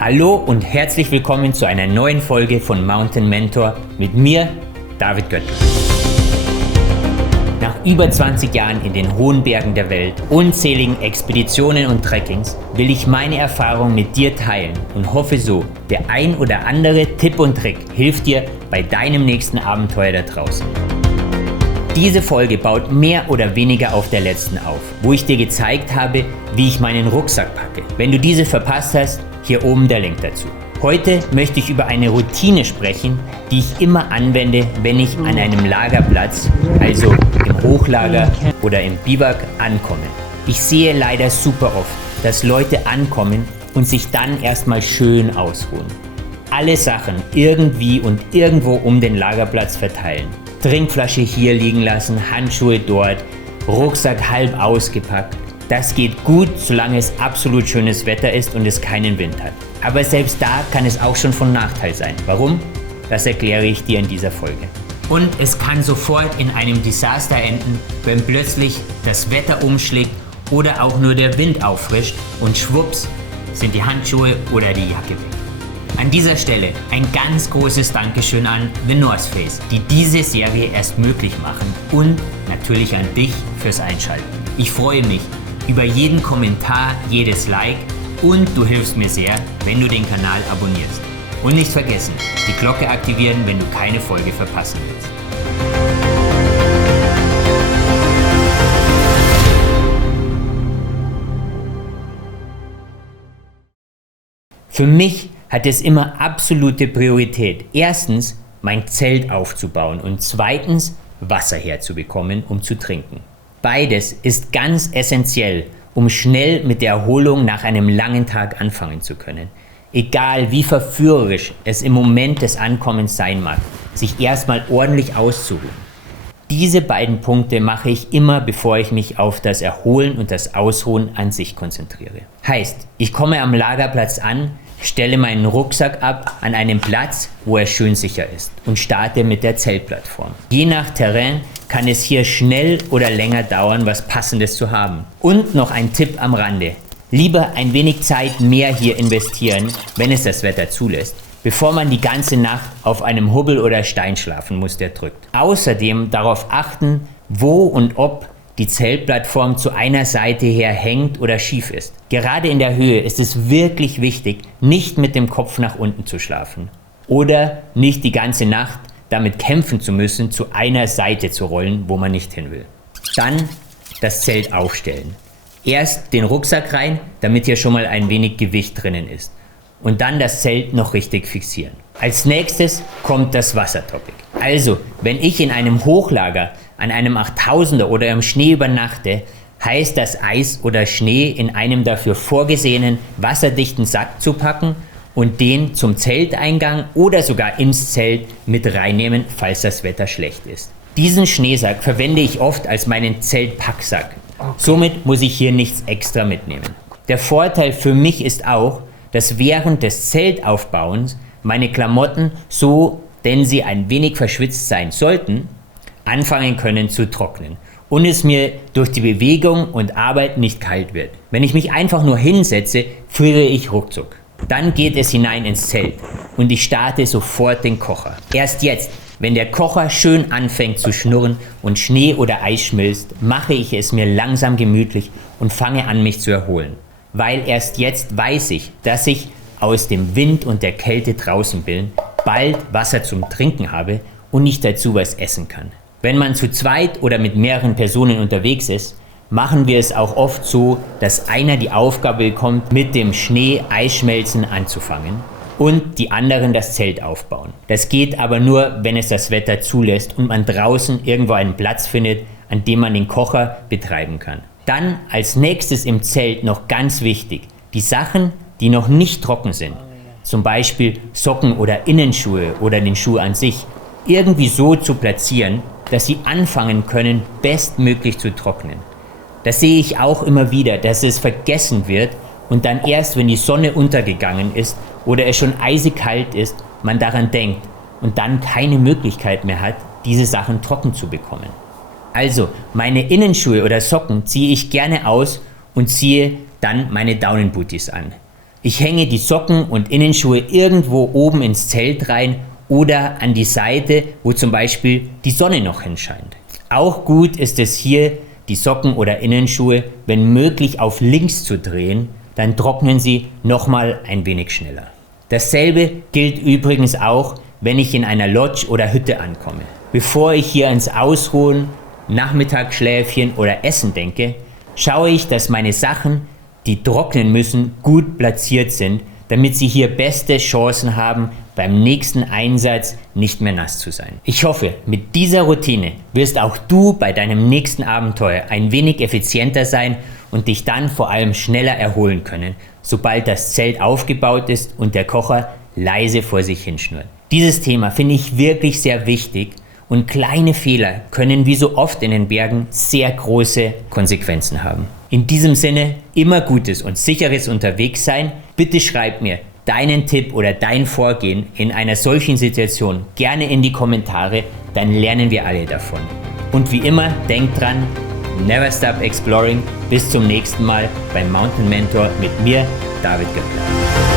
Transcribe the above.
Hallo und herzlich willkommen zu einer neuen Folge von Mountain Mentor mit mir, David Göttl. Nach über 20 Jahren in den hohen Bergen der Welt, unzähligen Expeditionen und Trekkings, will ich meine Erfahrung mit dir teilen und hoffe so, der ein oder andere Tipp und Trick hilft dir bei deinem nächsten Abenteuer da draußen. Diese Folge baut mehr oder weniger auf der letzten auf, wo ich dir gezeigt habe, wie ich meinen Rucksack packe. Wenn du diese verpasst hast, hier oben der Link dazu. Heute möchte ich über eine Routine sprechen, die ich immer anwende, wenn ich an einem Lagerplatz, also im Hochlager oder im Biwak, ankomme. Ich sehe leider super oft, dass Leute ankommen und sich dann erstmal schön ausruhen. Alle Sachen irgendwie und irgendwo um den Lagerplatz verteilen. Trinkflasche hier liegen lassen, Handschuhe dort, Rucksack halb ausgepackt. Das geht gut, solange es absolut schönes Wetter ist und es keinen Wind hat. Aber selbst da kann es auch schon von Nachteil sein. Warum? Das erkläre ich dir in dieser Folge. Und es kann sofort in einem Desaster enden, wenn plötzlich das Wetter umschlägt oder auch nur der Wind auffrischt und schwupps sind die Handschuhe oder die Jacke weg. An dieser Stelle ein ganz großes Dankeschön an The North Face, die diese Serie erst möglich machen, und natürlich an dich fürs Einschalten. Ich freue mich über jeden Kommentar, jedes Like, und du hilfst mir sehr, wenn du den Kanal abonnierst. Und nicht vergessen, die Glocke aktivieren, wenn du keine Folge verpassen willst. Für mich hat es immer absolute Priorität, erstens mein Zelt aufzubauen und zweitens Wasser herzubekommen, um zu trinken. Beides ist ganz essentiell, um schnell mit der Erholung nach einem langen Tag anfangen zu können. Egal wie verführerisch es im Moment des Ankommens sein mag, sich erstmal ordentlich auszuruhen. Diese beiden Punkte mache ich immer, bevor ich mich auf das Erholen und das Ausruhen an sich konzentriere. Heißt, ich komme am Lagerplatz an, stelle meinen Rucksack ab an einem Platz, wo er schön sicher ist, und starte mit der Zeltplattform. Je nach Terrain kann es hier schnell oder länger dauern, was Passendes zu haben. Und noch ein Tipp am Rande: Lieber ein wenig Zeit mehr hier investieren, wenn es das Wetter zulässt, bevor man die ganze Nacht auf einem Hubbel oder Stein schlafen muss, der drückt. Außerdem darauf achten, wo und ob die Zeltplattform zu einer Seite her hängt oder schief ist. Gerade in der Höhe ist es wirklich wichtig, nicht mit dem Kopf nach unten zu schlafen oder nicht die ganze Nacht damit kämpfen zu müssen, zu einer Seite zu rollen, wo man nicht hin will. Dann das Zelt aufstellen. Erst den Rucksack rein, damit hier schon mal ein wenig Gewicht drinnen ist. Und dann das Zelt noch richtig fixieren. Als nächstes kommt das Wassertopic. Also, wenn ich in einem Hochlager an einem 8000er oder im Schnee übernachte, heißt das Eis oder Schnee in einem dafür vorgesehenen wasserdichten Sack zu packen und den zum Zelteingang oder sogar ins Zelt mit reinnehmen, falls das Wetter schlecht ist. Diesen Schneesack verwende ich oft als meinen Zeltpacksack. Okay. Somit muss ich hier nichts extra mitnehmen. Der Vorteil für mich ist auch, dass während des Zeltaufbauens meine Klamotten, so denn sie ein wenig verschwitzt sein sollten, anfangen können zu trocknen und es mir durch die Bewegung und Arbeit nicht kalt wird. Wenn ich mich einfach nur hinsetze, friere ich ruckzuck. Dann geht es hinein ins Zelt und ich starte sofort den Kocher. Erst jetzt, wenn der Kocher schön anfängt zu schnurren und Schnee oder Eis schmilzt, mache ich es mir langsam gemütlich und fange an, mich zu erholen. Weil erst jetzt weiß ich, dass ich aus dem Wind und der Kälte draußen bin, bald Wasser zum Trinken habe und ich dazu was essen kann. Wenn man zu zweit oder mit mehreren Personen unterwegs ist, machen wir es auch oft so, dass einer die Aufgabe bekommt, mit dem Schnee-Eisschmelzen anzufangen und die anderen das Zelt aufbauen. Das geht aber nur, wenn es das Wetter zulässt und man draußen irgendwo einen Platz findet, an dem man den Kocher betreiben kann. Dann als nächstes im Zelt noch ganz wichtig, die Sachen, die noch nicht trocken sind, zum Beispiel Socken oder Innenschuhe oder den Schuh an sich, irgendwie so zu platzieren, dass sie anfangen können, bestmöglich zu trocknen. Das sehe ich auch immer wieder, dass es vergessen wird und dann erst, wenn die Sonne untergegangen ist oder es schon eisig kalt ist, man daran denkt und dann keine Möglichkeit mehr hat, diese Sachen trocken zu bekommen. Also, meine Innenschuhe oder Socken ziehe ich gerne aus und ziehe dann meine Daunenbooties an. Ich hänge die Socken und Innenschuhe irgendwo oben ins Zelt rein oder an die Seite, wo zum Beispiel die Sonne noch hinscheint. Auch gut ist es hier, die Socken oder Innenschuhe, wenn möglich, auf links zu drehen, dann trocknen sie nochmal ein wenig schneller. Dasselbe gilt übrigens auch, wenn ich in einer Lodge oder Hütte ankomme. Bevor ich hier ans Ausruhen, Nachmittagsschläfchen oder Essen denke, schaue ich, dass meine Sachen, die trocknen müssen, gut platziert sind, damit sie hier beste Chancen haben, beim nächsten Einsatz nicht mehr nass zu sein. Ich hoffe, mit dieser Routine wirst auch du bei deinem nächsten Abenteuer ein wenig effizienter sein und dich dann vor allem schneller erholen können, sobald das Zelt aufgebaut ist und der Kocher leise vor sich hinschnurrt. Dieses Thema finde ich wirklich sehr wichtig und kleine Fehler können wie so oft in den Bergen sehr große Konsequenzen haben. In diesem Sinne, immer gutes und sicheres Unterwegssein. Bitte schreib mir deinen Tipp oder dein Vorgehen in einer solchen Situation gerne in die Kommentare, dann lernen wir alle davon. Und wie immer, denk dran, never stop exploring. Bis zum nächsten Mal beim Mountain Mentor mit mir, David Göppler.